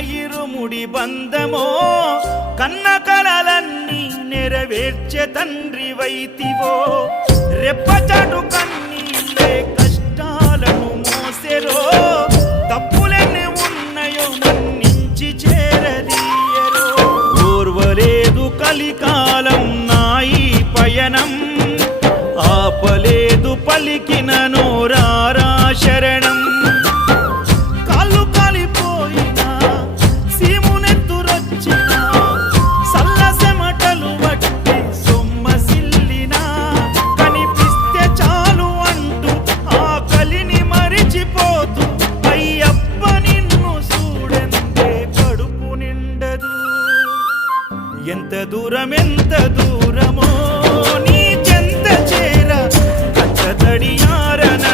ఇరుముడి బంధమో కన్న కలలన్నీ నెరవేర్చే తండ్రి వైతివో. రెప్పచడు కన్నీళ్ళే కష్టాలను మోసెరో. తప్పులెన్ని ఉన్నాయో మన్నించి చేరదీయరో. ఓర్వలేదు కలికాలం నాయి పయనం. ఆపలేదు పలికినను ఎంత దూరం ఎంత దూరమో నీ చెంత చేర కచ్చతడి తడియారన